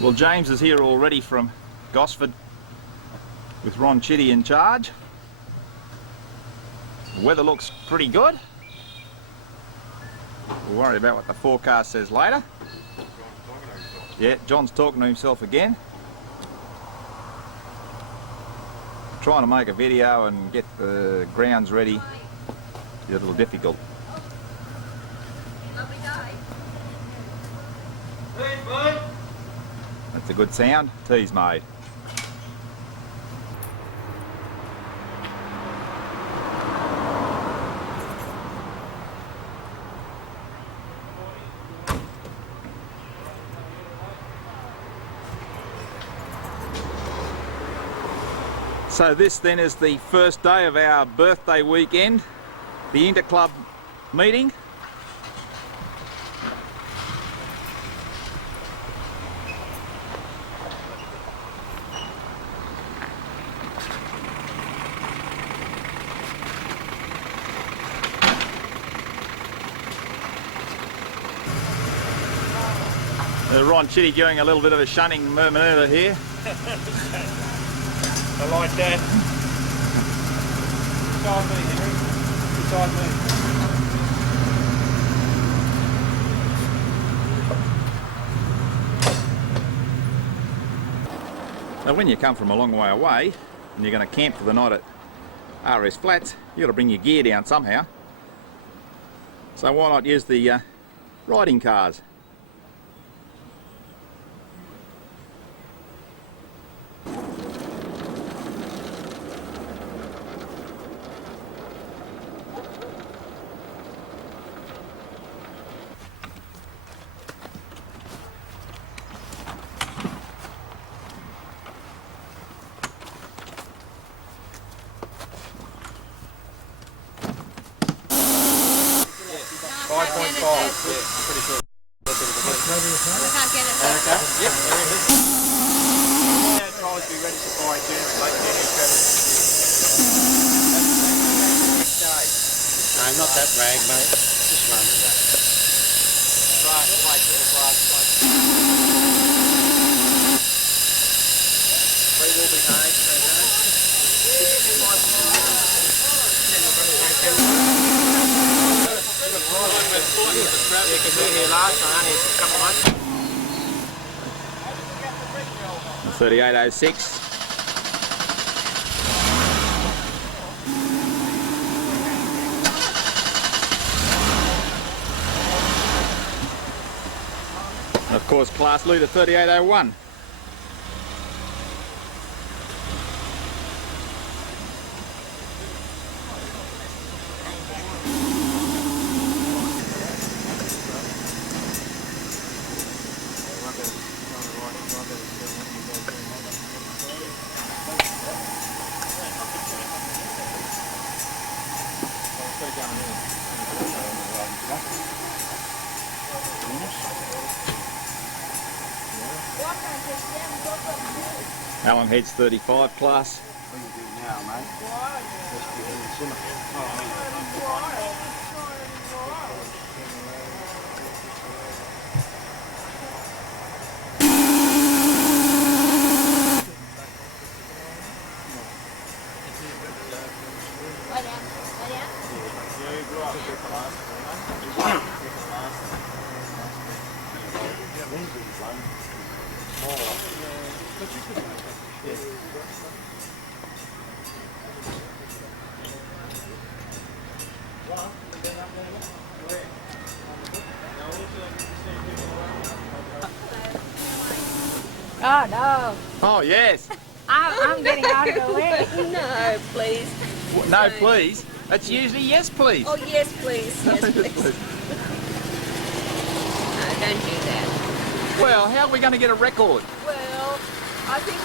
Well, James is here already from Gosford with Ron Chitty in charge. The weather looks pretty good. We'll worry about what the forecast says later. Yeah, John's talking to himself again. Trying to make a video and get the grounds ready is a little difficult. That's a good sound. Tea's made. So this then is the first day of our birthday weekend, the interclub meeting. Ron Chitty doing a little bit of a shunning manoeuvre here. I like that. Beside me, Henry. Beside me. Now when you come from a long way away and you're going to camp for the night at RS Flats, you've got to bring your gear down somehow. So why not use the riding cars? No, not that rag, mate. Just run with that. Three will be hard, because we were here last time, only a couple of months. 3806. And of course, class leader 3801. Allen Head's 35 class. Oh no. Oh yes. I'm getting out of the way. No, please. No, please. That's usually yes, please. Oh yes, please. Yes, please. No, don't do that. Well, how are we going to get a record? Well, I think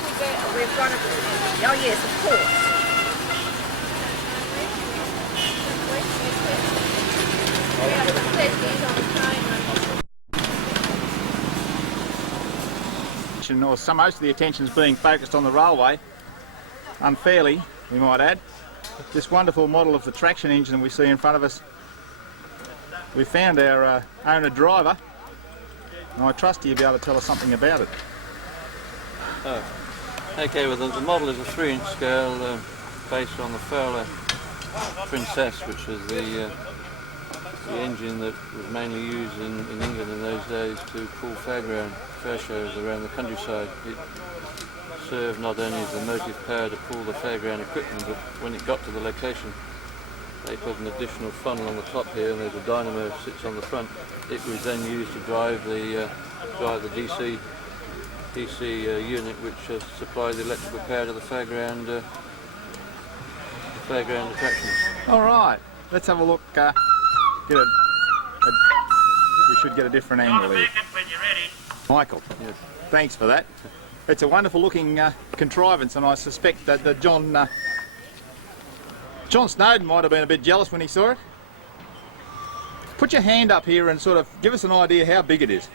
we've got to. Oh yes, of course. We have to set these on the train. Or most of the attention is being focused on the railway, unfairly we might add. This wonderful model of the traction engine we see in front of us, we found our owner driver, and I trust you'll be able to tell us something about it. Oh. Okay, well the model is a 3-inch scale based on the Fowler Princess, which was the engine that was mainly used in England in those days to pull fair shows around the countryside. It served not only as the motive power to pull the fairground equipment, but when it got to the location, they put an additional funnel on the top here, and there's a dynamo that sits on the front. It was then used to drive the DC unit, which supplied the electrical power to the fairground attractions. All right, let's have a look. You should get a different angle here. Michael, Yes. thanks for that. It's a wonderful looking contrivance, and I suspect that John Snowden might have been a bit jealous when he saw it. Put your hand up here and sort of give us an idea how big it is.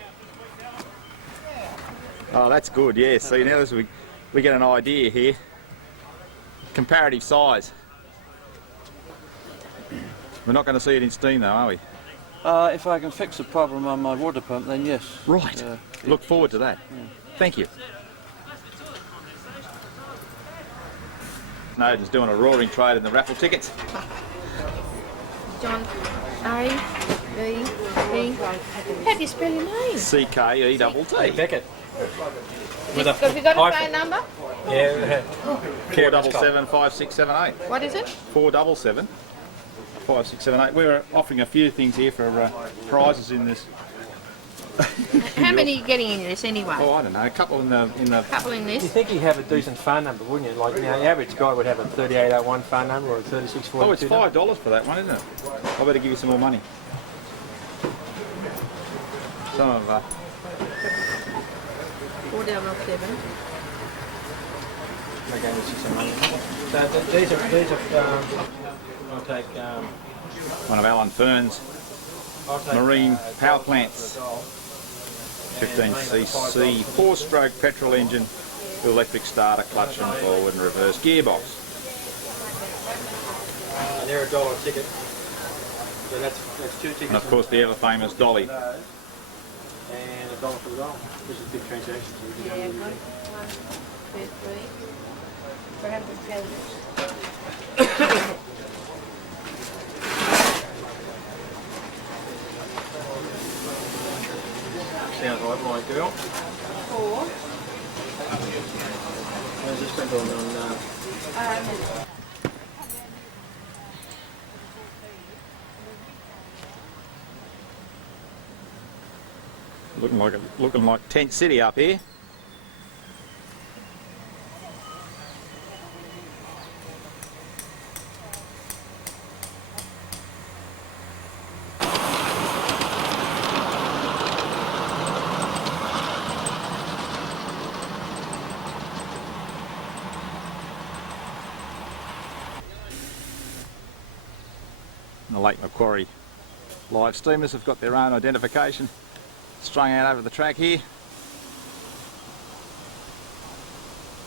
Oh, that's good, yes. See, now we get an idea here. Comparative size. We're not going to see it in steam though, are we? If I can fix the problem on my water pump, then yes. Right. Look forward to that. Yeah. Thank you. Snowden's doing a roaring trade in the raffle tickets. John, A-B-E. How do you spell your name? C-K-E-T-T. Beckett. Have you got a phone number? Yeah. 477 5678. What is it? 477 5678. We're offering a few things here for prizes in this. How many are you getting in this anyway? Oh, I don't know. A couple in the. Couple in You this. think you'd have a decent phone number, wouldn't you? Like, you know, the average guy would have a 3801 phone number or a 3642. Oh, it's $5 for that one, isn't it? I better give you some more money. Some of 477. Okay, let's see some money. So these are I'll take, one of Alan Fern's marine power plants. 15cc 4-stroke petrol engine, electric starter, clutch and forward and reverse gearbox. and they're $1 ticket. So that's 2 tickets. And of course the ever famous dolly. And $1 for the goal. This is a big transaction. So you can Yeah, go 1, 2, 3. Perhaps it's Sounds like my girl. 4. Where's this been on? Looking like Tent City up here. The Lake Macquarie live steamers have got their own identification strung out over the track here,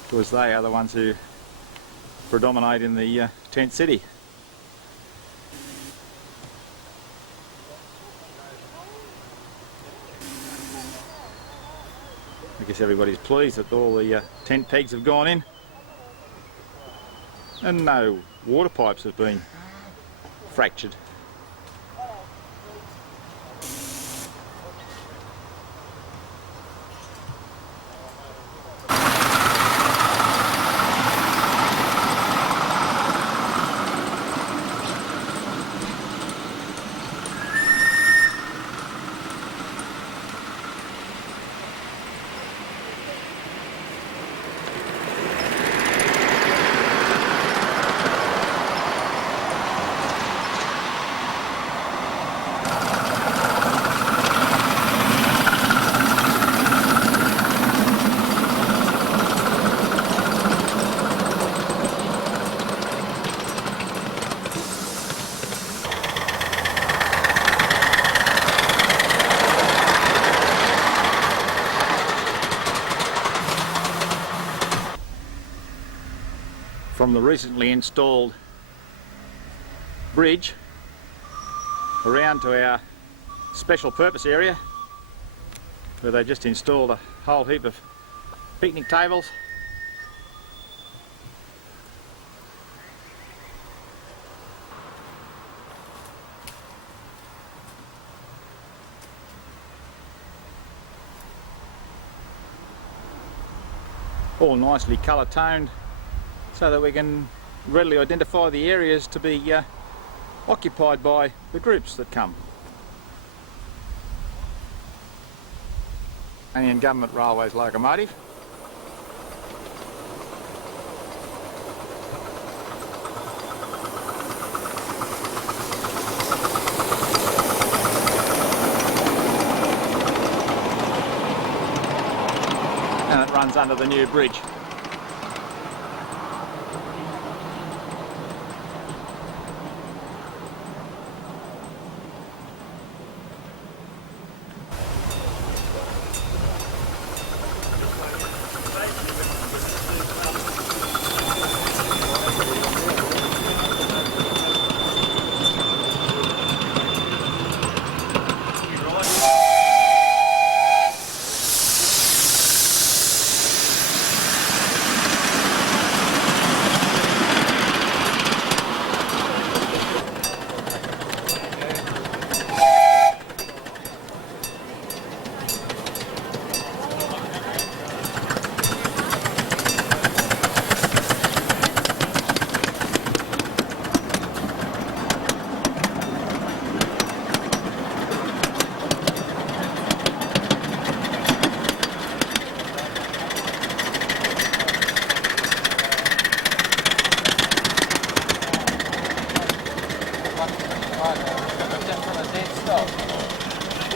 because they are the ones who predominate in the tent city. I guess everybody's pleased that all the tent pegs have gone in and no water pipes have been fractured. From the recently installed bridge around to our special purpose area, where they just installed a whole heap of picnic tables. All nicely colour toned so that we can readily identify the areas to be occupied by the groups that come. Australian Government Railways locomotive. And it runs under the new bridge.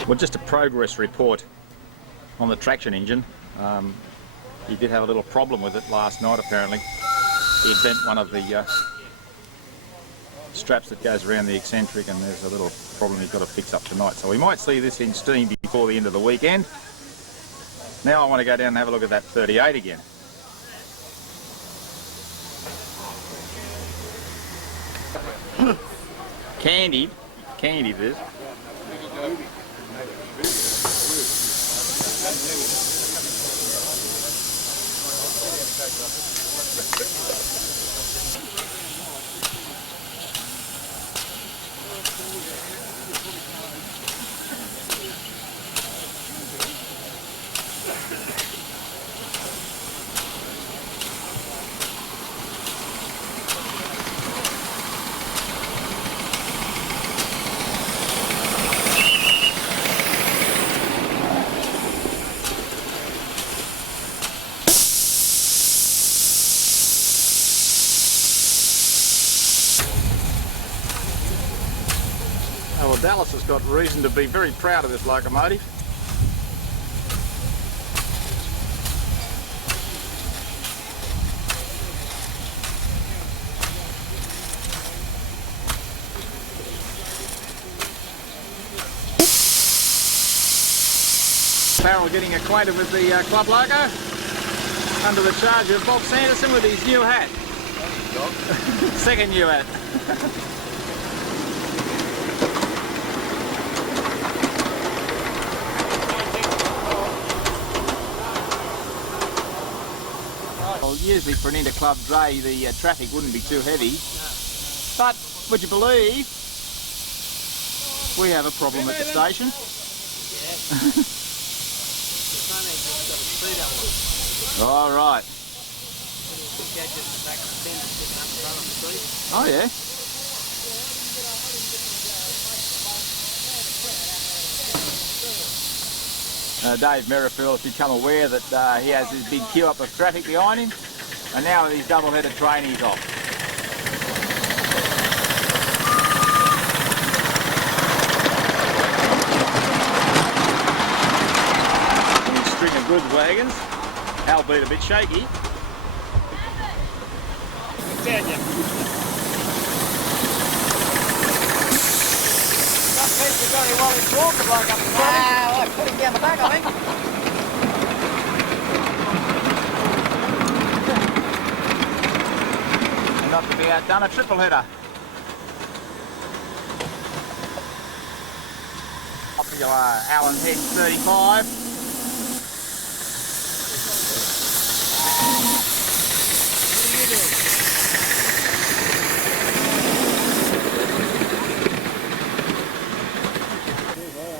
Well, just a progress report on the traction engine. He did have a little problem with it last night apparently. He had bent one of the straps that goes around the eccentric, and there's a little problem he's got to fix up tonight. So we might see this in steam before the end of the weekend. Now I want to go down and have a look at that 38 again. Candied this. Well, Dallas has got reason to be very proud of this locomotive. Farrell getting acquainted with the club logo under the charge of Bob Sanderson with his new hat. Second new hat. Well, usually for an inter-club dray the traffic wouldn't be too heavy, but would you believe we have a problem at the station? All right. Oh yeah. Dave Merrifield has become aware that he has his big queue up of traffic behind him, and now with his double-headed train he's off. And his string of goods wagons, albeit a bit shaky. I put him down the back, I think. And not to be outdone, a triple header. Popular Allen Head 35.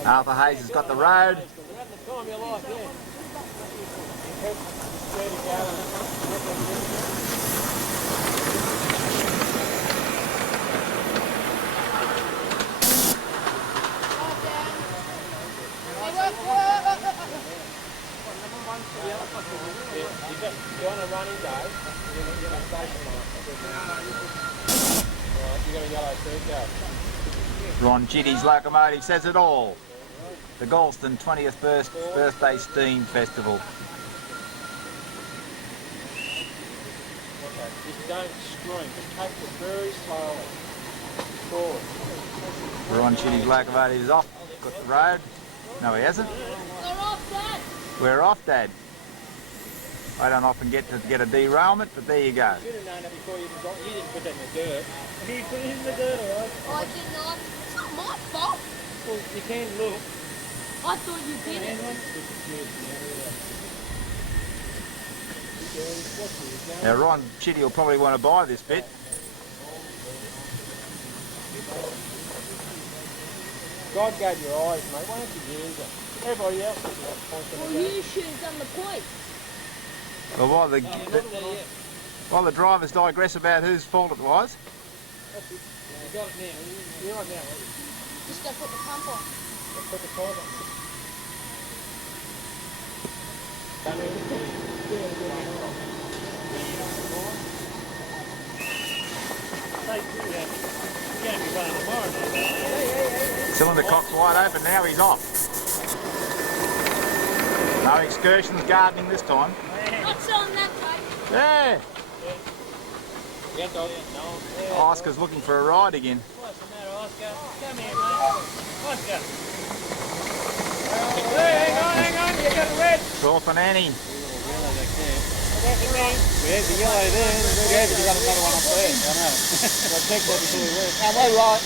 Arthur Hayes has got the road. You're on a running day, you're going to station you got a yellow circle. Ron Chitty's locomotive says it all. The Galston 20th Birthday Steam Festival. Just don't scream, just take it very slowly. Forward. Ron Chitty's locomotive is off. Got the road. No, he hasn't. We're off, Dad. We're off, Dad. I don't often get a derailment, but there you go. You should have known that before you didn't put that in the dirt. You put it in the dirt, alright? I did not. It's not my fault. Well, you can look. I thought you did it. Now Ron Chitty will probably want to buy this bit. God gave you eyes, mate. Why don't you use them? Everybody else has got points on Well, the you should have done the point. Well, while the drivers digress about whose fault it was. You got it now. You're on now. Just go put the pump on. Let's put the cord on. Cylinder cock's wide open now, he's off. No excursions gardening this time. Not selling that tape. Yeah! Yeah, dog. Oscar's looking for a ride again. What's the matter, Oscar? Come here, mate. Oscar. Hey, hang on, you got a red. Golf and Annie. There's the yellow there. Yeah, but you got another one up there. I know. I'll check that before we work. Am I right?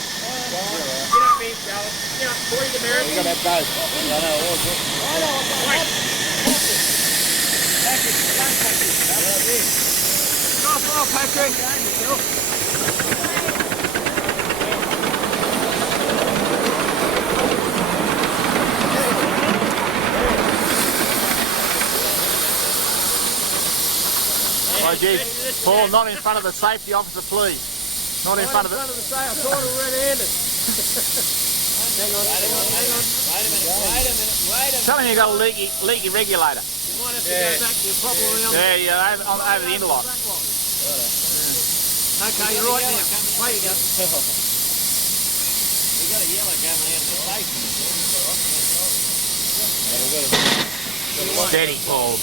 Get up here, Dallas. Get up, boy, the American. You got that boat. I know. I know. Off, Patrick. Oh geez, Paul, not in front of the safety officer, please. Not in front of it. I thought it was red-handed. Hang on. Wait a minute. Tell him you got a leaky regulator. You might have to go back to your proper around. Yeah, over the interlock. Okay, you're right now. Away you go. We got a yellow coming out of the station. Steady, Paul.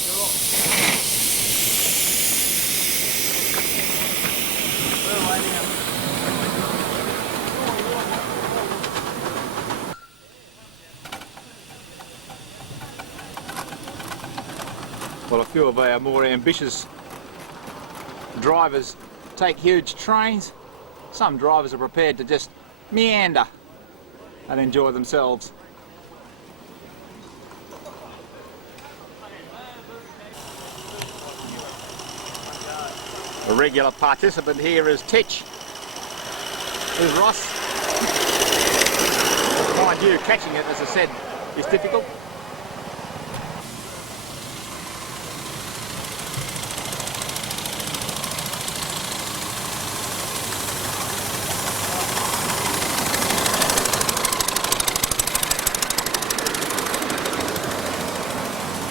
Well, a few of our more ambitious drivers take huge trains. Some drivers are prepared to just meander and enjoy themselves. A regular participant here is Titch. There's Ross. Mind you, catching it, as I said, is difficult.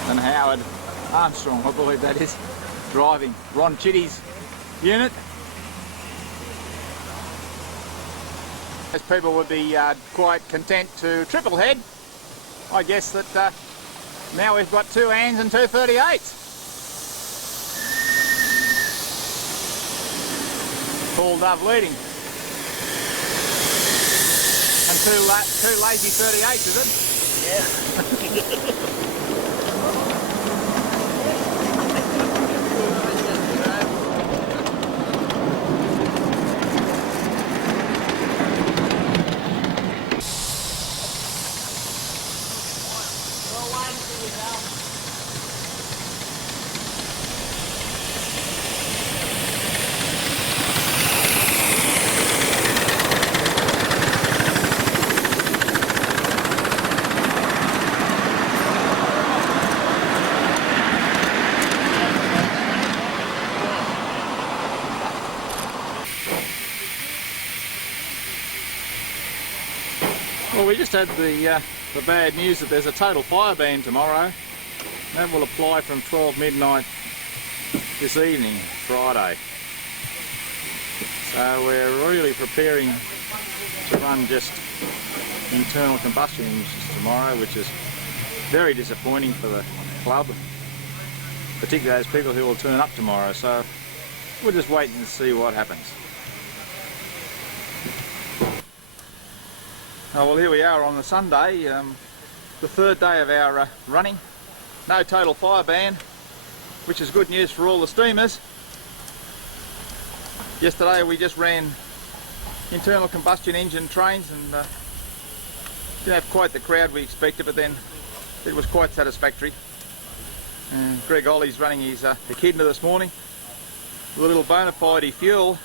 And Howard Armstrong, I believe that is, driving Ron Chitty's unit. As people would be quite content to triple head, I guess that now we've got two hands and two 38s. Paul Dove leading. And two lazy 38s, is it? Yeah. we just had the bad news that there's a total fire ban tomorrow. That will apply from 12 midnight this evening, Friday. So we're really preparing to run just internal combustion engines tomorrow, which is very disappointing for the club, particularly those people who will turn up tomorrow. So we'll just wait and see what happens. Oh, well, here we are on the Sunday, the third day of our running. No total fire ban, which is good news for all the steamers. Yesterday we just ran internal combustion engine trains and didn't have quite the crowd we expected, but then it was quite satisfactory. And Greg Ollie's running his echidna this morning with a little bona fide fuel,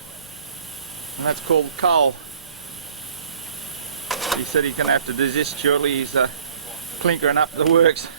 and that's called coal. He said he's going to have to desist shortly. He's clinkering up the works.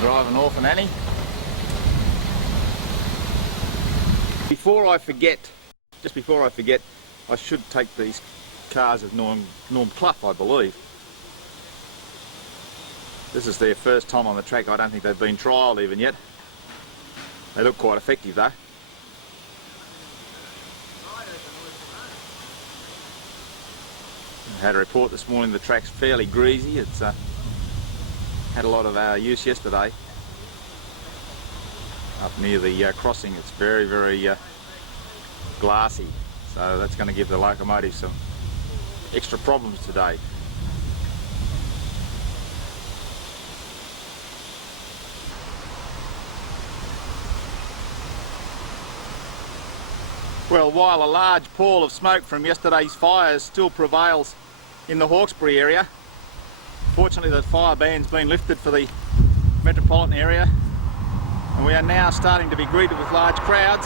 Driving off and Annie. Before I forget, I should take these cars of Norm Clough, I believe. This is their first time on the track. I don't think they've been trialled even yet. They look quite effective though. I had a report this morning the track's fairly greasy. It's had a lot of use yesterday. Up near the crossing it's very, very glassy, so that's going to give the locomotive some extra problems today. Well, while a large pall of smoke from yesterday's fires still prevails in the Hawkesbury area, fortunately the fire ban's been lifted for the metropolitan area, and we are now starting to be greeted with large crowds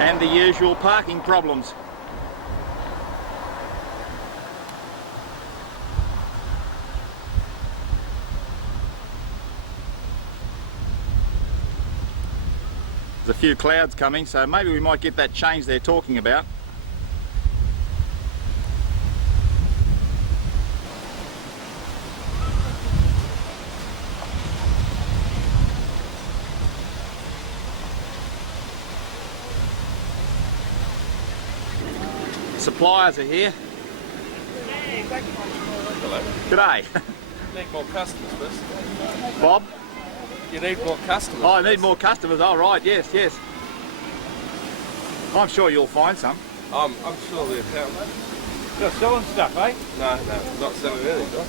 and the usual parking problems. There's a few clouds coming, so maybe we might get that change they're talking about. Suppliers are here. Hello. G'day. Need more customers first. Bob? You need more customers. Oh, I need more customers. Oh, right, yes, yes. I'm sure you'll find some. I'm sure they'll help. You're selling stuff, eh? No, I'm not selling anything.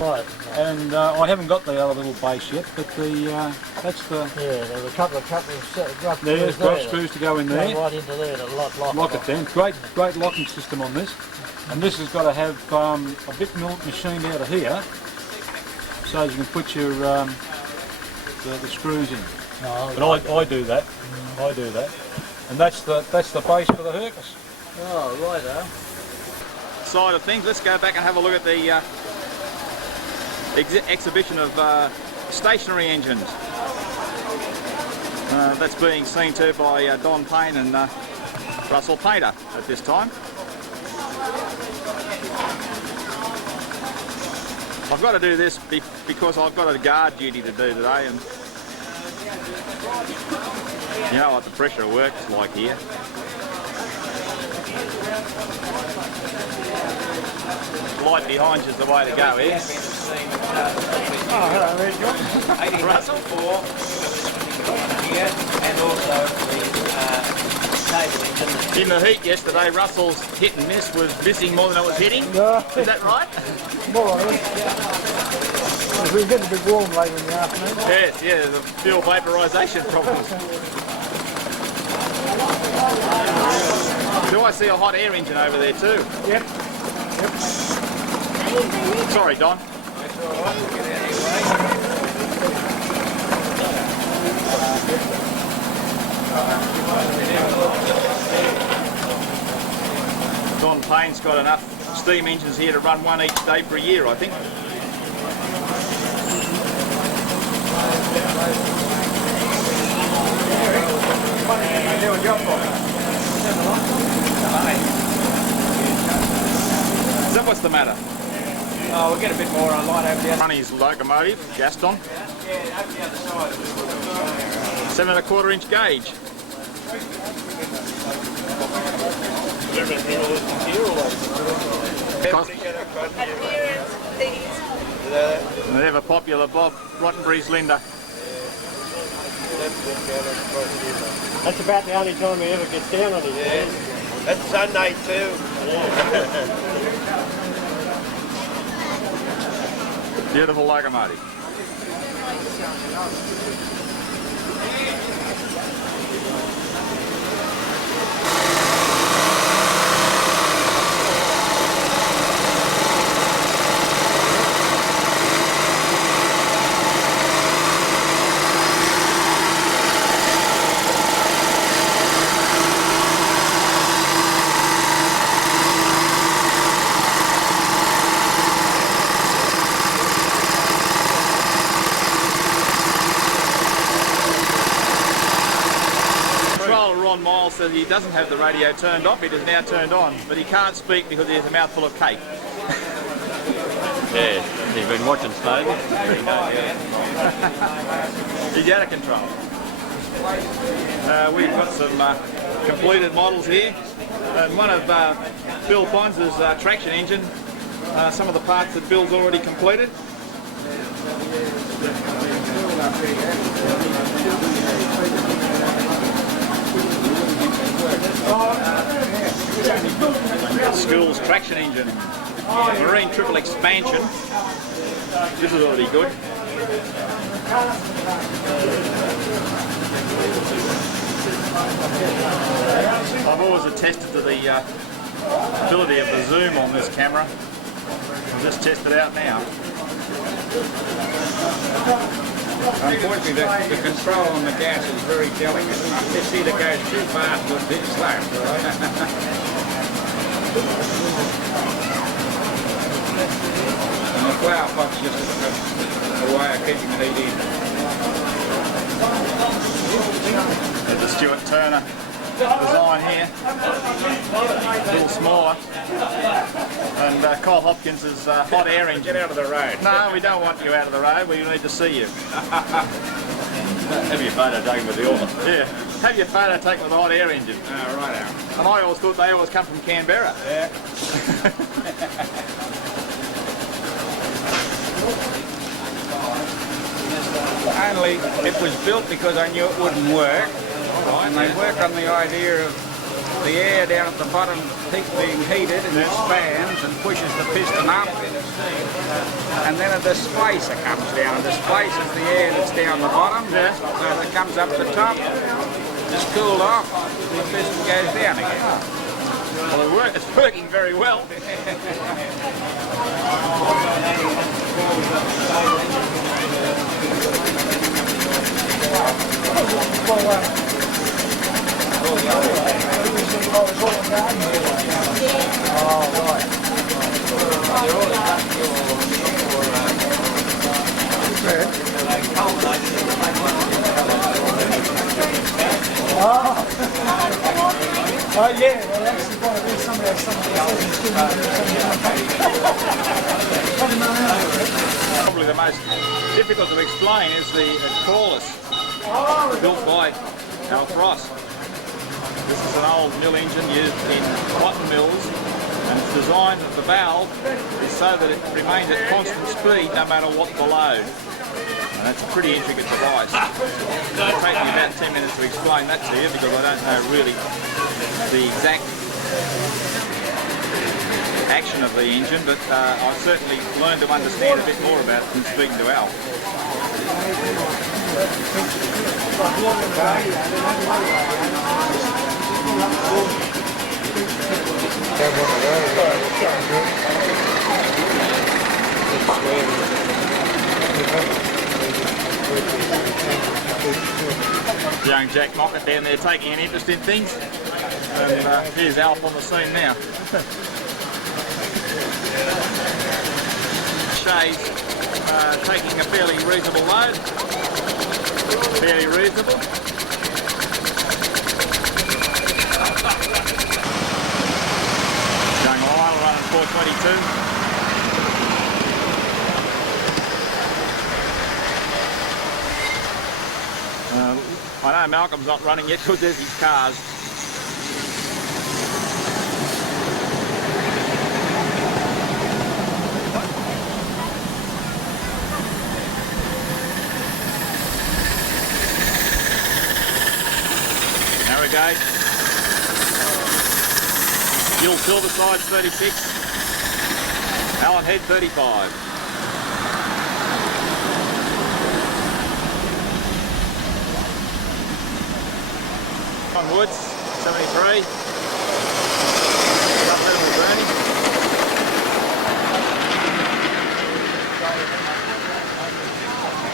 Right, and I haven't got the other little base yet, but that's the... Yeah, there were a couple of rough There's screws rough there. screws to go in there. Right into there to lock Lock it down. Great locking system on this. And this has got to have a bit machined out of here, so you can put your the screws in. Oh, But I do that. I do that. And that's the base for the Hercus. oh, righto. Side of things, let's go back and have a look at the exhibition of stationary engines. That's being seen to by Don Payne and Russell Painter at this time. I've got to do this because I've got a guard duty to do today, and you know what the pressure of work is like here. Light behind you is the way to go, eh? Oh, hello there, John. Russell. And also the In the heat yesterday, Russell's hit and miss was missing more than it was hitting. No. Is that right? more or less. We're getting a bit warm later in the afternoon. Yes, yeah, the fuel vaporisation problems. Do I see a hot air engine over there too? Yep. Sorry, Don. Don Payne's got enough steam engines here to run one each day for a year, I think. Is that what's the matter? Oh, we'll get a bit more light over there. Run his locomotive, Galston. 7 1/4 inch gauge. An ever popular Bob Rottenbury's Linda. That's about the only time he ever gets down on it. Yeah. That's Sunday too. Beautiful locomotive. Ron Miles says he doesn't have the radio turned off, it is now turned on, but he can't speak because he has a mouthful of cake. Yeah, he's been watching Stable. He's out of control. We've got some completed models here, and one of Bill Bonds' traction engine, some of the parts that Bill's already completed. School's traction engine, marine triple expansion. This is already good. I've always attested to the ability of the zoom on this camera. I'll just test it out now. Unfortunately, the control on the gas is very delicate. It's either goes too fast or too slow. And the flower pot's just a way of keeping the heat in. There's the Stuart Turner design here, a little smaller, and Cole Hopkins' hot air engine. Get out of the road. No, we don't want you out of the road, we need to see you. Have your photo taken with the author. Yeah, have your photo taken with the hot air engine. Oh, right out. And I always thought they always come from Canberra. Yeah. Only it was built because I knew it wouldn't work. And they work on the idea of the air down at the bottom being heated and it expands and pushes the piston up. And then a displacer comes down and displaces the air that's down the bottom. Yeah. So as it comes up the top, it's cooled off, the piston goes down again. Well, it's working very well. Oh yeah, well that's got to be somebody else. Probably the most difficult to explain is the Corliss, built by Al Frost. This is an old mill engine used in cotton mills, and it's designed that the valve is so that it remains at constant speed no matter what the load. And that's a pretty intricate device. It'll take me about 10 minutes to explain that to you because I don't know really the exact action of the engine, but I've certainly learned to understand a bit more about it from speaking to Al. Young Jack Mockett down there taking an interest in things, and here's Alf on the scene now. Shay's taking a fairly reasonable load, fairly reasonable. Young Lyle running 422. I know Malcolm's not running yet because there's his cars. There we go. Fuel Silverside's 36. Allen Head 35. Woods, 73. Burning.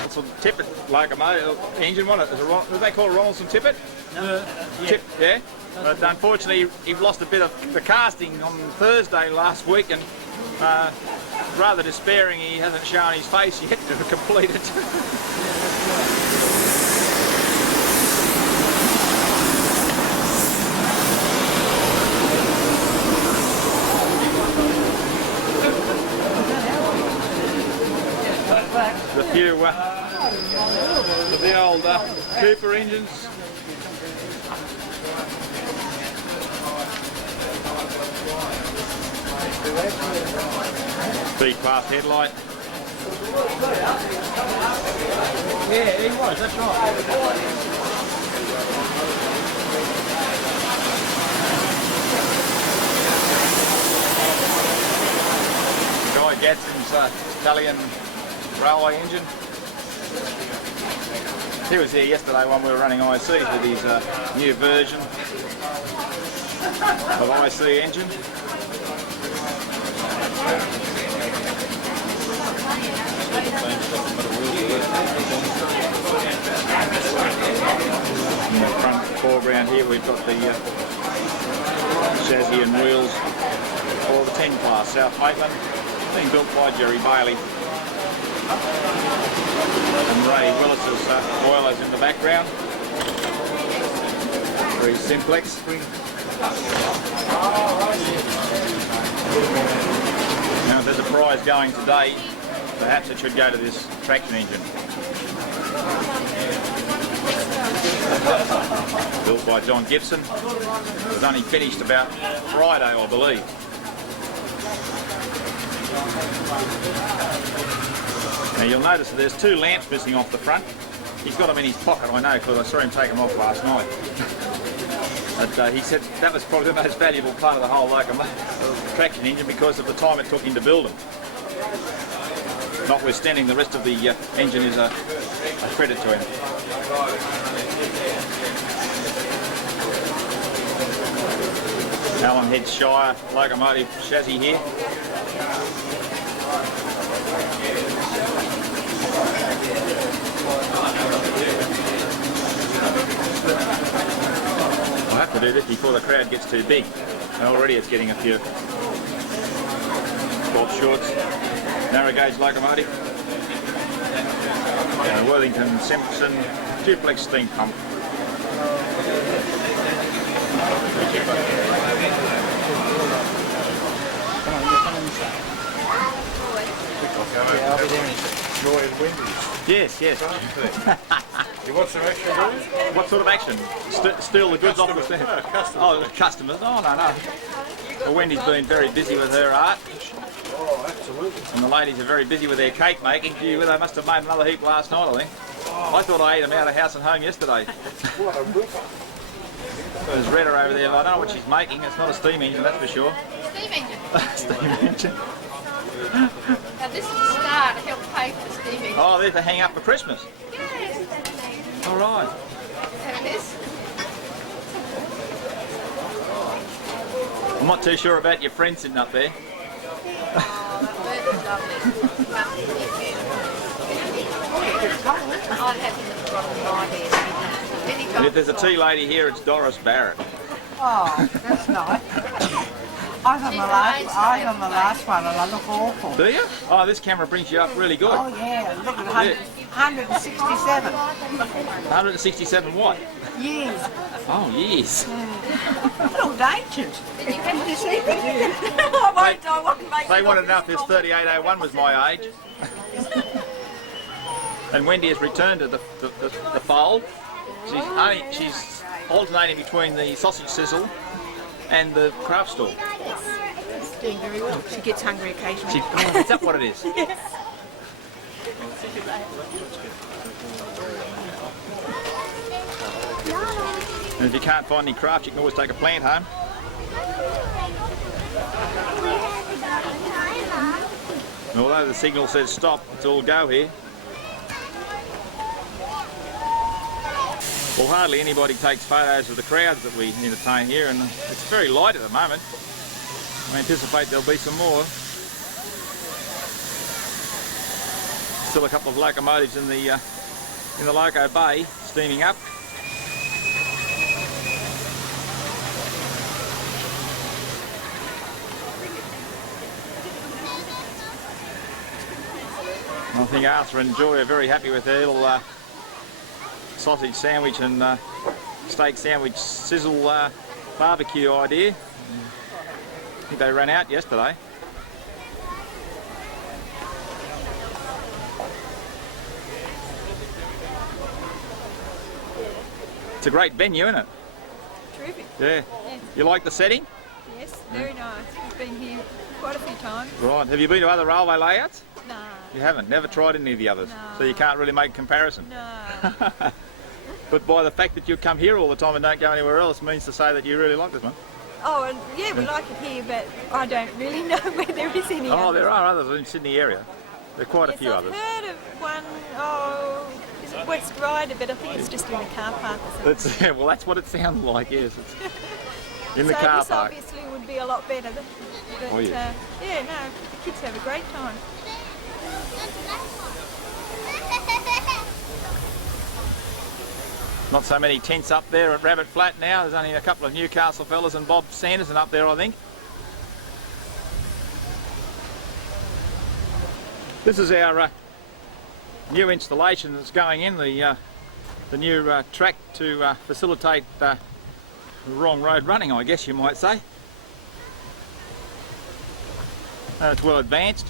It's a tippet locomotive engine, what is it? Do they call it Ronaldson tippet? No. Yeah. But unfortunately, he lost a bit of the casting on Thursday last week, and rather despairing, he hasn't shown his face yet to complete it. A few of the old Cooper engines. B-class headlight. Yeah, he was, that's right. Guy Gadsden's Italian railway engine. He was here yesterday when we were running ICs with his new version of IC engine. In the front foreground here we've got the chassis and wheels for the 10 class South Maitland, being built by Jerry Bailey. And Ray Willis's boilers in the background. Very simplex. Now if there's a prize going today, perhaps it should go to this traction engine. Built by John Gibson. It was only finished about Friday, I believe. Now you'll notice that there's two lamps missing off the front. He's got them in his pocket, I know, because I saw him take them off last night. But he said that was probably the most valuable part of the whole locomotive traction engine because of the time it took him to build them. Notwithstanding, the rest of the engine is a credit to him. Allen Head Shire locomotive chassis here. I have to do this before the crowd gets too big. Already it's getting a few bob shorts. Narrow gauge locomotive. Worthington Simpson duplex steam pump. Yes, yes. You want some extra money? What sort of action? Steal the goods off the stand? Oh, the customers. Oh, no, no. Well, Wendy's been very busy with her art. Oh, absolutely. And the ladies are very busy with their cake making. Gee, well, they must have made another heap last night, I think. I thought I ate them out of house and home yesterday. What a ripper. There's Retta over there. I don't know what she's making. It's not a steam engine, that's for sure. Steam engine. Steam engine. Now this is the start to help pay for the steaming. Oh, they're to hang up for Christmas. Yes. All right. There it is. I'm not too sure about your friend sitting up there. Oh, that bird is lovely. I'd have him at the bottom of my head. If there's a tea lady here, it's Doris Barrett. Oh, that's nice. I was on the last one and I look awful. Do you? Oh, this camera brings you up really good. Oh yeah, look at 167 167 what? years. Oh, years. It looks ancient. Did you see me? I won't make They it wanted to know up. if this 3801 was my age. And Wendy has returned to the fold. She's alternating between the sausage sizzle and the craft store. She's doing very well. She gets hungry occasionally. Is that what it is? Yes. And if you can't find any craft, you can always take a plant home. And although the signal says stop, it's all go here. Well, hardly anybody takes photos of the crowds that we entertain here, and it's very light at the moment. I anticipate there'll be some more. Still a couple of locomotives in the loco bay steaming up. I think Arthur and Joy are very happy with their little sausage sandwich and steak sandwich sizzle barbecue idea. I think they ran out yesterday. It's a great venue, isn't it? Terrific. Yeah. Yes. You like the setting? Yes, very nice. We've been here quite a few times. Right. Have you been to other railway layouts? No. You haven't? Never tried any of the others? No. So you can't really make a comparison? No. But by the fact that you come here all the time and don't go anywhere else means to say that you really like this one? Oh, and yeah, we like it here, but I don't really know where there is any Oh, others. there are others in the Sydney area. There are quite a few I've others. heard of one, is it West Ryder, but I think it's just in the car park or something. Well, that's what it sounds like, yes. It's in the So car this park. obviously would be a lot better. But Oh, yeah. Yeah, no, the kids have a great time. Not so many tents up there at Rabbit Flat now. There's only a couple of Newcastle fellas and Bob Sanderson up there, I think. This is our new installation that's going in, the new track to facilitate the wrong road running, I guess you might say. It's well advanced.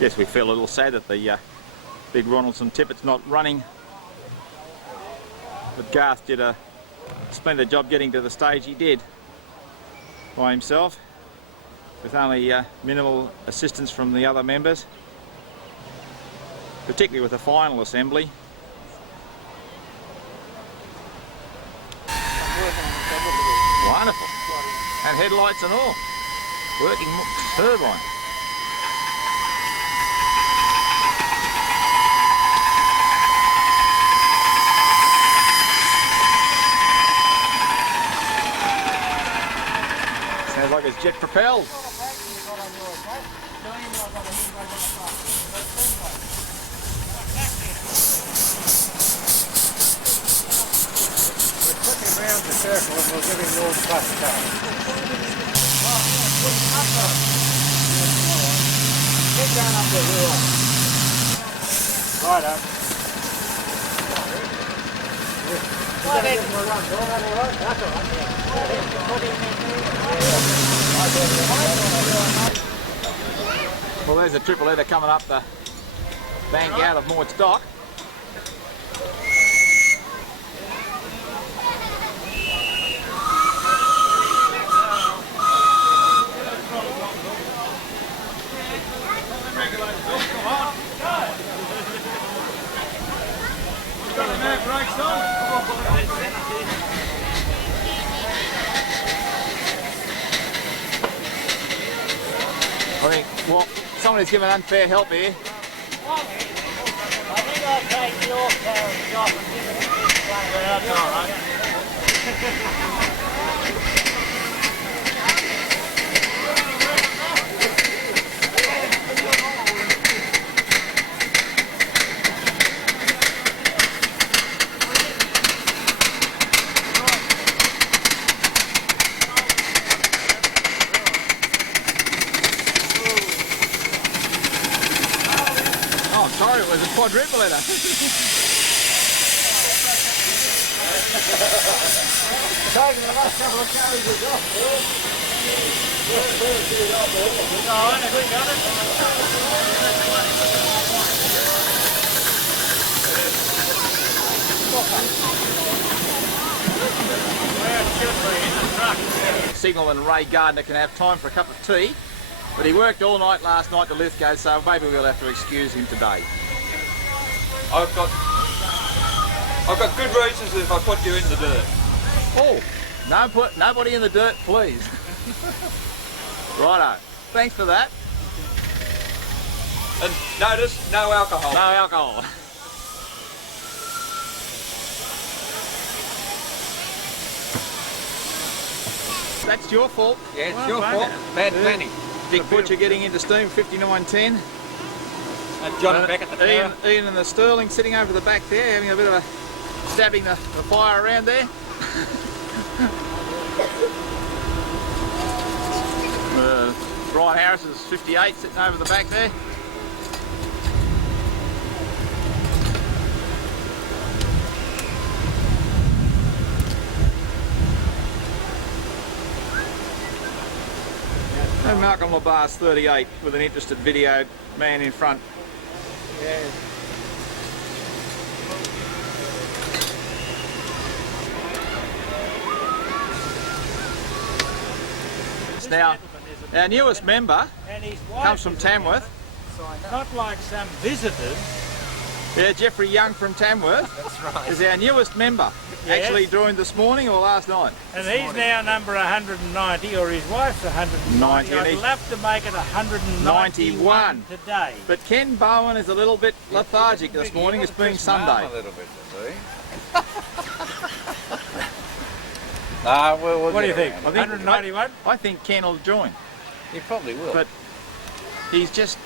Yes, we feel a little sad that the big Ronaldson Tippett's not running, but Garth did a splendid job getting to the stage he did by himself, with only minimal assistance from the other members, particularly with the final assembly. Wonderful, and headlights and all, working turbine. Sounds like it's jet propelled. Around the circle and we'll give him the old bus car. Get down up the hill. Right up. Well, there's a triple header coming up the bank out of Moorts Dock. Well, somebody's given unfair help here. I think I'll take your carriage off and give it to this one. Yeah, that's all right. Oh, sorry, it was a quadruple header. Taking the last couple of carriages off, Bill. No, I know, we got it. Where it should be, in the truck. Signalman Ray Gardner can have time for a cup of tea, but he worked all night last night to Lithgow, so maybe we'll have to excuse him today. I've got good reasons if I put you in the dirt. Oh, no, put nobody in the dirt, please. Righto. Thanks for that. And notice, no alcohol. No alcohol. That's your fault. Yeah, it's your fault. Bad planning. Dick Butcher getting into steam, 59.10. And John back at the tower. Ian and the Sterling sitting over the back there, having a bit of a stabbing the fire around there. Brian Harris is 58 sitting over the back there. And Malcolm Labar's 38 with an interested video man in front. Yeah. Now, our newest member And his wife comes from Tamworth. not like some visitors. Yeah, Jeffrey Young from Tamworth. That's right. Is our newest member. Yes. Actually joined this morning or last night. And he's now number 190, or his wife's 190. 90, and I'd he's love to make it 191 today. But Ken Bowen is a little bit lethargic this morning, it's being Sunday. A little bit, you see. We'll What do you get think? around. 191? I think Ken will join. He probably will. But he's just,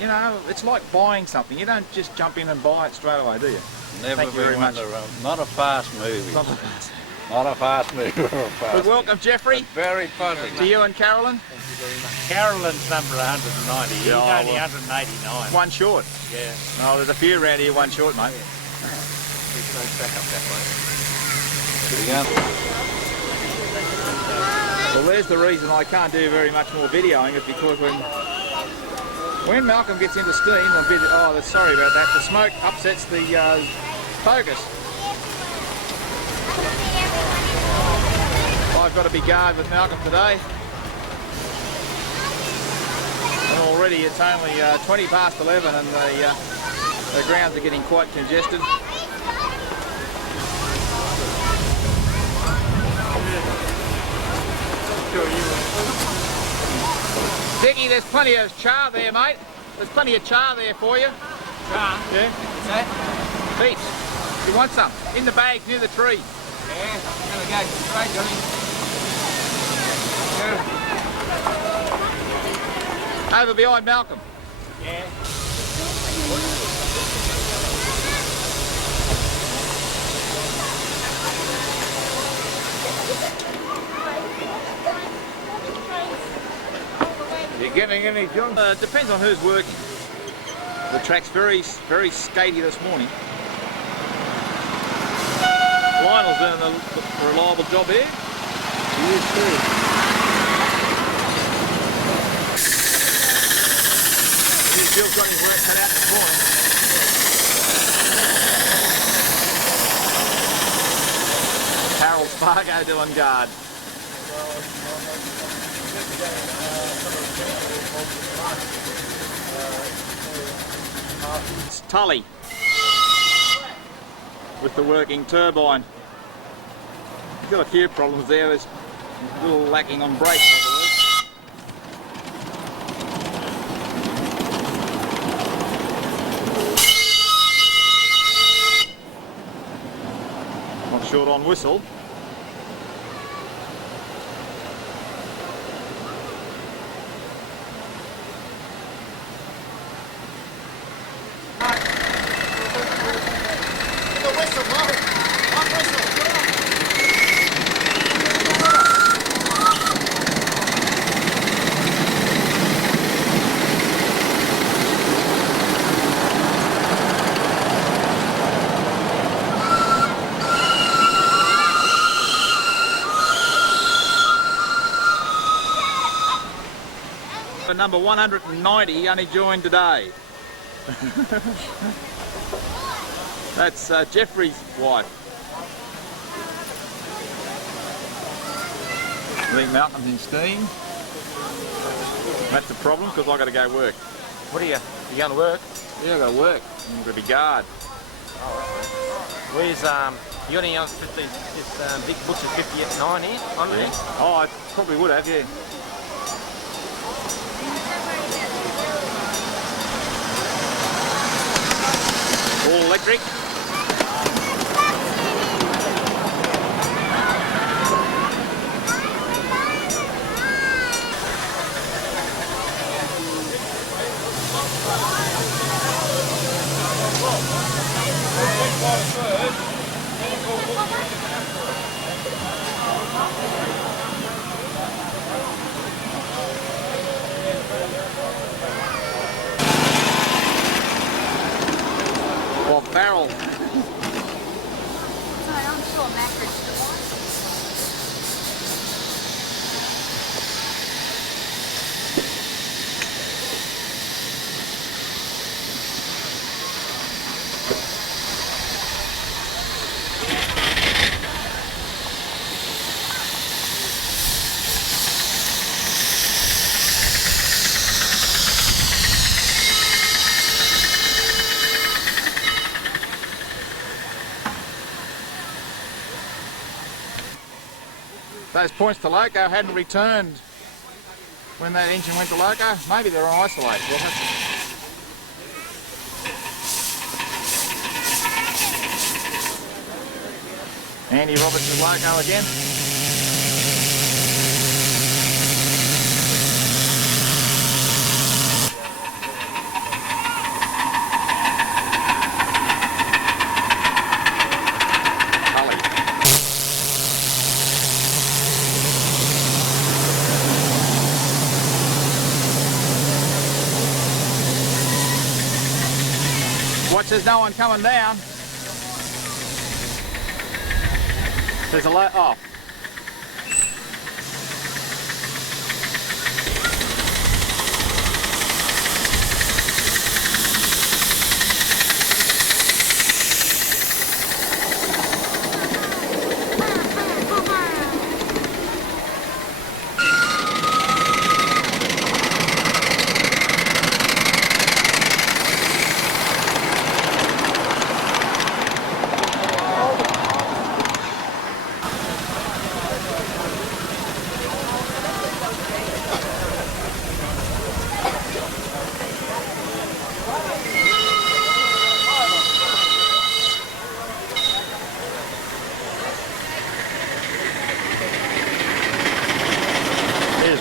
you know, it's like buying something. You don't just jump in and buy it straight away, do you? Never Thank you very been much. not a fast movie. Not the best. Not a fast movie. Or a fast But welcome, movie. Jeffrey, But very funny. to you and Carolyn. Carolyn's number 190. He's Yeah, only well, 189. One short. Yeah. No, there's a few around here, one short, mate. Back up that way. Well, there's the reason I can't do very much more videoing, is because when Malcolm gets into steam, sorry about that, the smoke upsets the focus. I've got to be guard with Malcolm today. And already it's only 20 past 11 and the grounds are getting quite congested. Dickie, there's plenty of char there, mate. There's plenty of char there for you. Char? Yeah. What's that? Peach, you want some? In the bag near the tree. Yeah, I'm going to go straight to him. Over behind Malcolm. Yeah. You getting any, John? Depends on who's working. The track's very skatey this morning. Lionel's doing a reliable job here. He is too. Bill's got his work cut out this morning. Harold Spargo doing guard. It's Tully with the working turbine. He's got a few problems there. There's a little lacking on brakes, I believe. short on whistle. Number 190 only joined today. That's Jeffrey's wife. The mountains in steam. That's the problem because I've got to go work. What are you going to work? Yeah, I've got to work. I'm going to be guard. Where's, you got any other 50, this big butcher 59 here? On there? Oh, I probably would have, yeah. All electric. Or barrel. I'm sure Macridge. Those points to Loco hadn't returned when that engine went to Loco. Maybe they're on isolate. We'll have to... Andy Roberts to Loco again. Watch, there's no one coming down. There's a light off.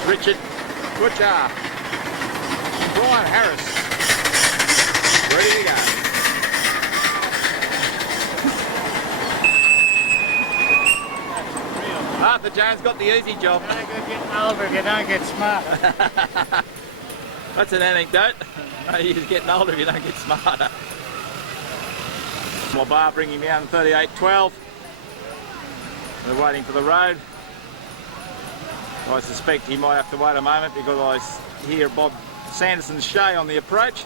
Richard Butcher, Brian Harris, ready to go. Arthur Jones got the easy job. You're not good getting older if you don't get smarter. That's an anecdote. You're just getting older if you don't get smarter. My bar bringing down 38.12. We're waiting for the road. I suspect he might have to wait a moment because I hear Bob Sanderson's shay on the approach.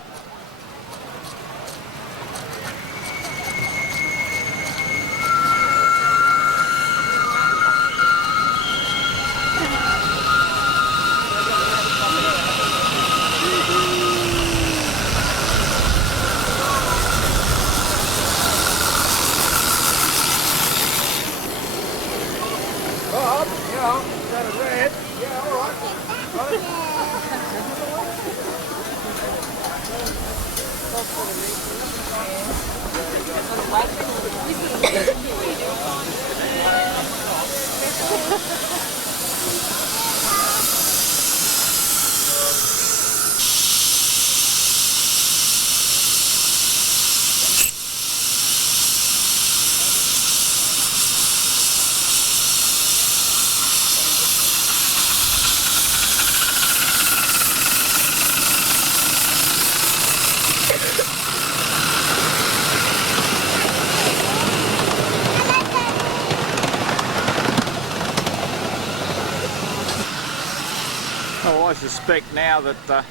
Well, I suspect now that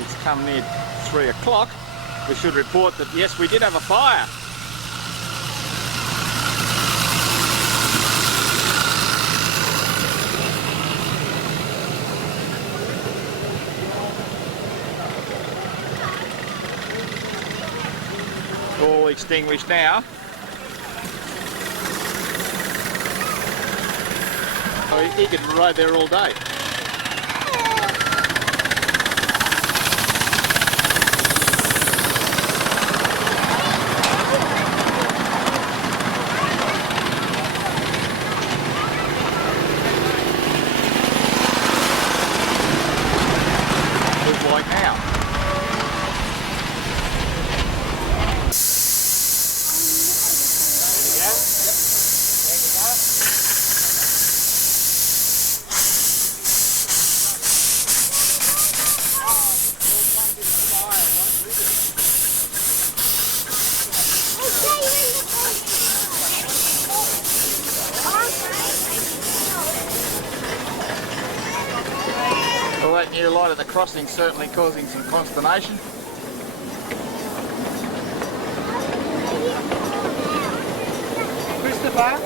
it's come near 3 o'clock, we should report that yes, we did have a fire. All extinguished now. Oh, he could ride there all day. Looks like now. Well, that new light at the crossing certainly causing some consternation. Christopher?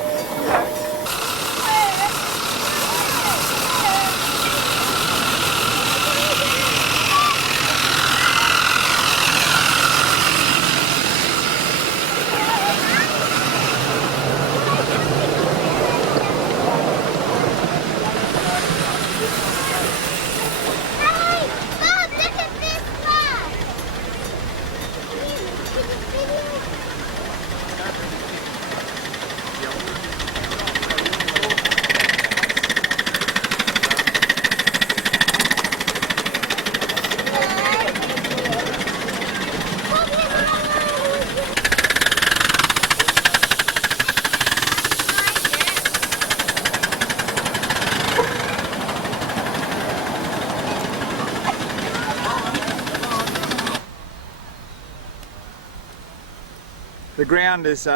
The ground is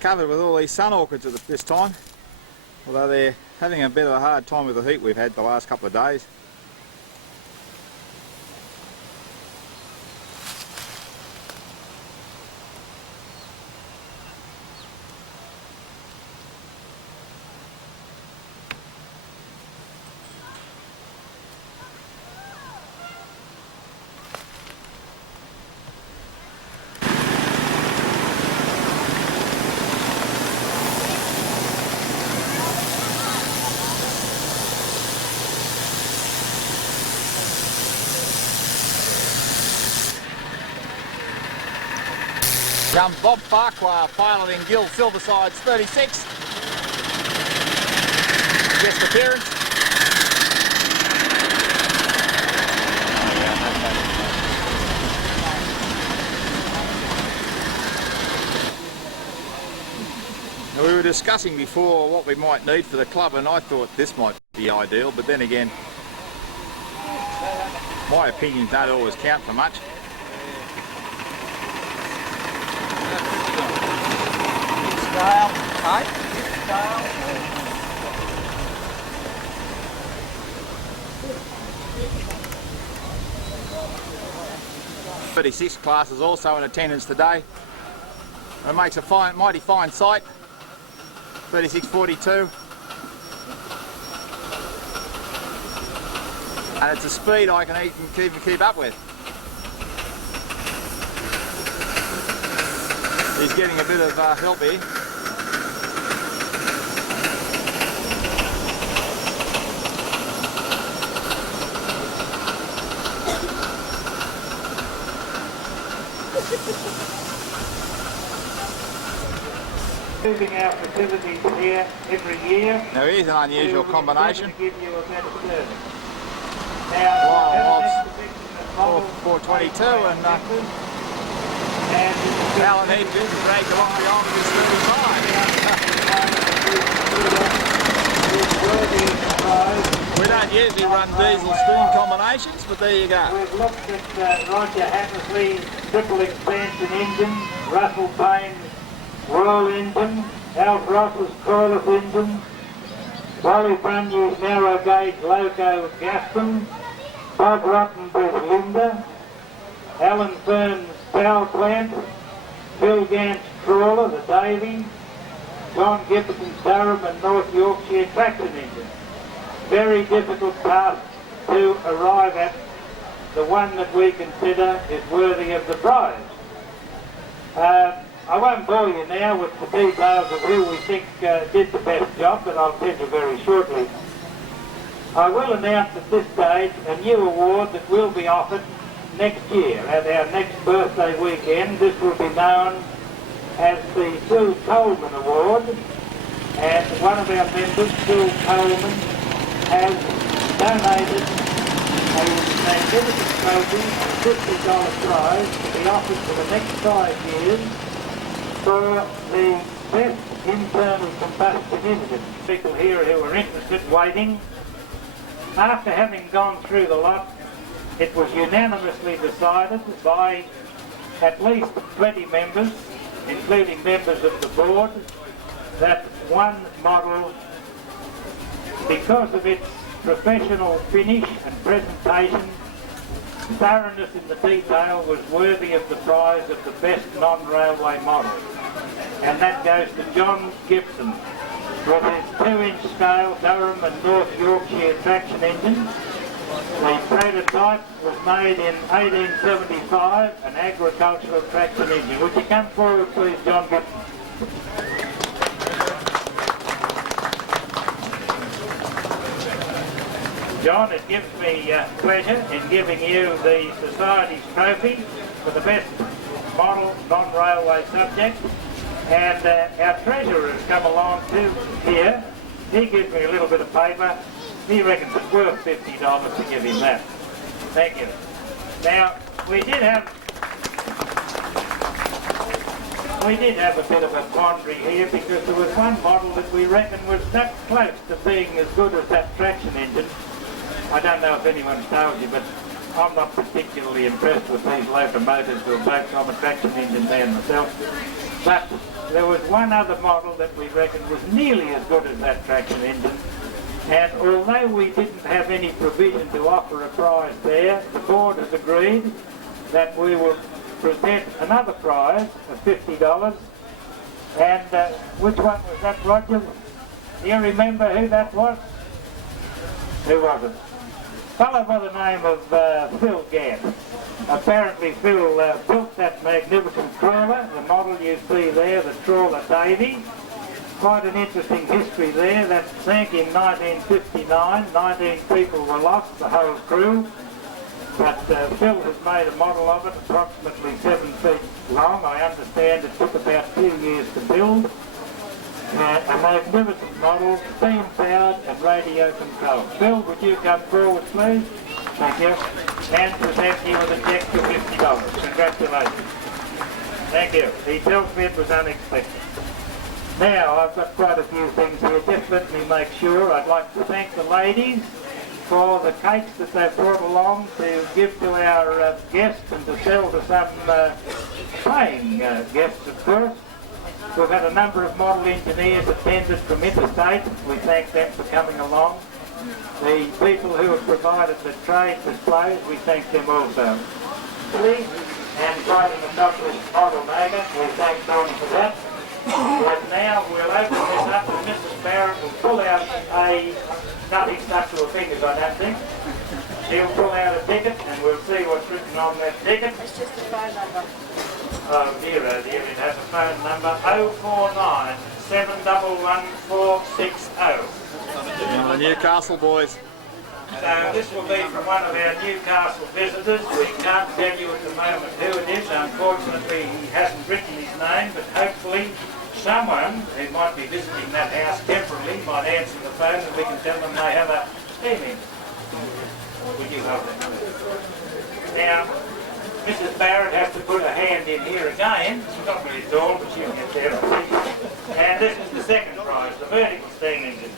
covered with all these sun orchids at this time, although they're having a bit of a hard time with the heat we've had the last couple of days. Young Bob Farquhar piloting Gill Silverside's 36. Guest appearance. Now, we were discussing before what we might need for the club, and I thought this might be ideal, but then again, my opinions don't always count for much. Style. Right? Style. 36 class is also in attendance today. It makes a mighty fine sight. 36.42. And it's a speed I can even keep up with. He's getting a bit of help here. Moving our facilities here every year. Now here's an unusual combination. To give you a better service. Long logs 422 and Alan Heath is dragged along beyond this 35. We don't usually run diesel spoon combinations, but there you go. We've looked at Roger Hattersley's triple expansion engine, Russell Payne's Royal engine, Alf Ross's Corliss engine, Wally Brunye's narrow gauge loco Galston, Bob Rottenbury's Linda, Alan Fern's power plant, Phil Gant's trawler, the Davy, John Gibson's Durham and North Yorkshire traction engine. Very difficult task to arrive at the one that we consider is worthy of the prize. I won't bore you now with the details of who we think did the best job, but I'll tell you very shortly. I will announce at this stage a new award that will be offered next year at our next birthday weekend. This will be known as the Sue Coleman Award, and one of our members, Sue Coleman, has donated a magnificent trophy and a $50 prize to be offered for the next 5 years for the best internal combustion engine. People here who are interested waiting. After having gone through the lot, it was unanimously decided by at least 20 members, including members of the board, that one model, because of its professional finish and presentation, thoroughness in the detail, was worthy of the prize of the best non-railway model. And that goes to John Gibson with his 2-inch scale Durham and North Yorkshire traction engines. The prototype was made in 1875, an agricultural traction engine. Would you come forward please, John Gibson? John, it gives me pleasure in giving you the Society's trophy for the best model non-railway subject. And our treasurer has come along too here. He gives me a little bit of paper. He reckons it's worth $50 to give him that. Thank you. Now, we did have a bit of a quandary here because there was one model that we reckon was that close to being as good as that traction engine. I don't know if anyone's told you, but I'm not particularly impressed with these locomotives or boats. I'm a traction engine man myself. But there was one other model that we reckon was nearly as good as that traction engine. And although we didn't have any provision to offer a prize there, the board has agreed that we will present another prize of $50. And which one was that, Roger? Do you remember who that was? Who was it? A fellow by the name of Phil Gant. Apparently Phil built that magnificent trawler, the model you see there, the trawler Davy. Quite an interesting history there. That sank in 1959. 19 people were lost, the whole crew. But Phil has made a model of it approximately 7 feet long. I understand it took about 2 years to build. A magnificent model, steam powered and radio controlled. Phil, would you come forward please? Thank you. And present you with a check for $50. Congratulations. Thank you. He tells me it was unexpected. Now, I've got quite a few things here. Just let me make sure. I'd like to thank the ladies for the cakes that they've brought along to give to our guests and to sell to some paying guests, of course. We've had a number of model engineers attended from interstate. We thank them for coming along. The people who have provided the trade displays, we thank them also. And quite an accomplished model maker, we thank Don for that. But now we'll open this up and Mrs. Barrett will pull out a, nothing stuck to her fingers I don't think. She'll pull out a ticket and we'll see what's written on that ticket. It's just a phone number. Oh dear, it has a phone number 049 711 460. The Newcastle boys. So this will be from one of our Newcastle visitors. We can't tell you at the moment who it is. Unfortunately, he hasn't written his name, but hopefully someone who might be visiting that house temporarily might answer the phone and we can tell them they have a steam engine. Would you help them? Now, Mrs. Barrett has to put her hand in here again. She's not very tall, but she'll get there. And this is the second prize, the vertical steam engine.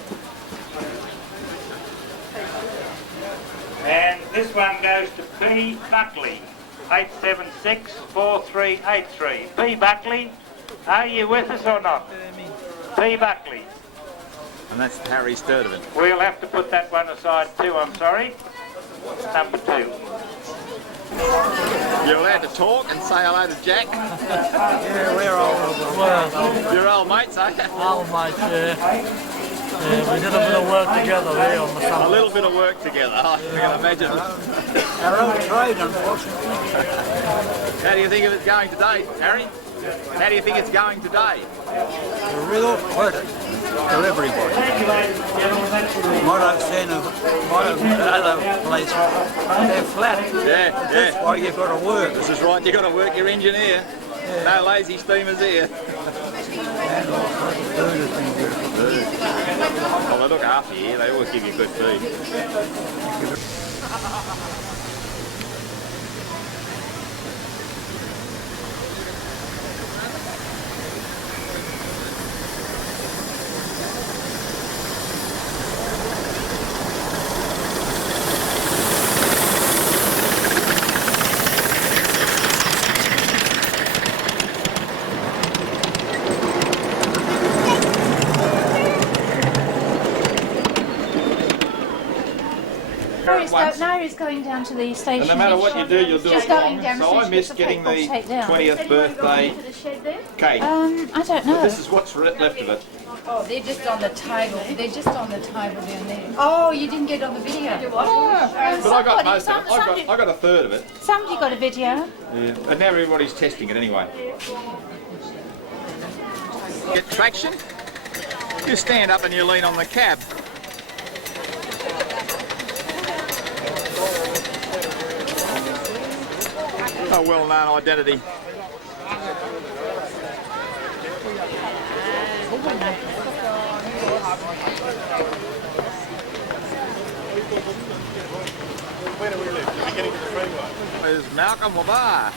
And this one goes to P. Buckley, 876-4383. P. Buckley, are you with us or not? P. Buckley. And that's Harry Sturdivant. We'll have to put that one aside too, I'm sorry. Number 2. You're allowed to talk and say hello to Jack. Yeah, we're old. Well, you're old mates, eh? Old mates, yeah. Yeah, we did a bit of work together there on the summer. A little bit of work together, I can imagine. Our own trade, unfortunately. How do you think of it going today, Harry? How do you think it's going today? Real pleasant to everybody. Might have seen another place, they're flat. Yeah. That's why you've got to work. This is right, you've got to work your engine here. Yeah. No lazy steamers here. Well, they look after you, they always give you good feed. No, he's going down to the station. And no matter what you do, you'll do it wrong. So I missed getting the 20th birthday cake. I don't know. But this is what's left of it. Oh, they're just on the table. They're just on the table down there. Oh, you didn't get on the video. But I got most of it. I got a third of it. Somebody got a video. Yeah. And now everybody's testing it anyway. Get traction. You stand up and you lean on the cab. A well-known identity. Where do we live? Are we getting to the freeway? There's Malcolm Wabar.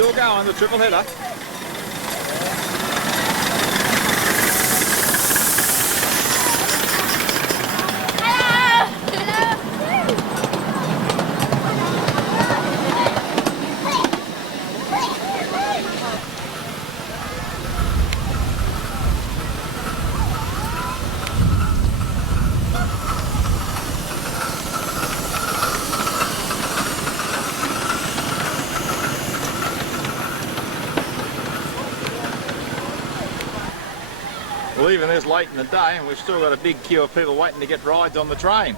Still going, the triple header. Well, even this late in the day, and we've still got a big queue of people waiting to get rides on the train.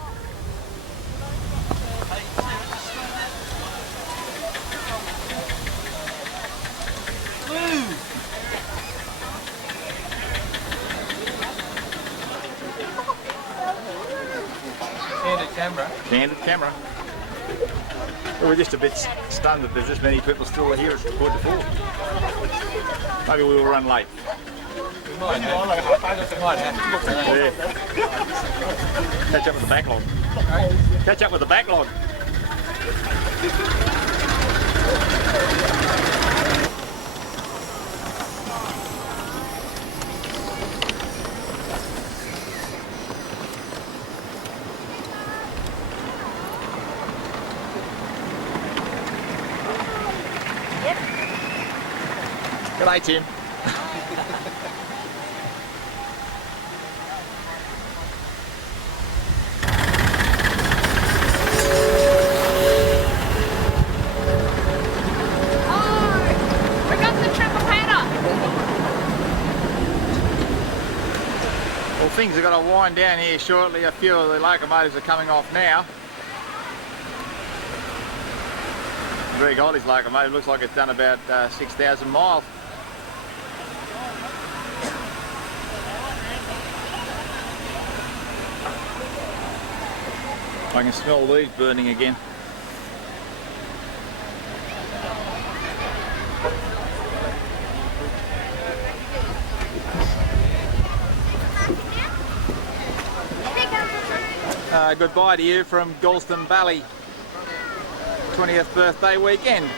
Candid camera. Candid camera. Well, we're just a bit stunned that there's this many people still here at quarter to 4. Maybe we will run late. Yeah. Catch up with the backlog. Catch up with the backlog. Yep. G'day, Tim. Things are going to wind down here shortly. A few of the locomotives are coming off now. Greg Ollie's locomotive looks like it's done about 6,000 miles. I can smell these burning again. Goodbye to you from Galston Valley. 20th birthday weekend.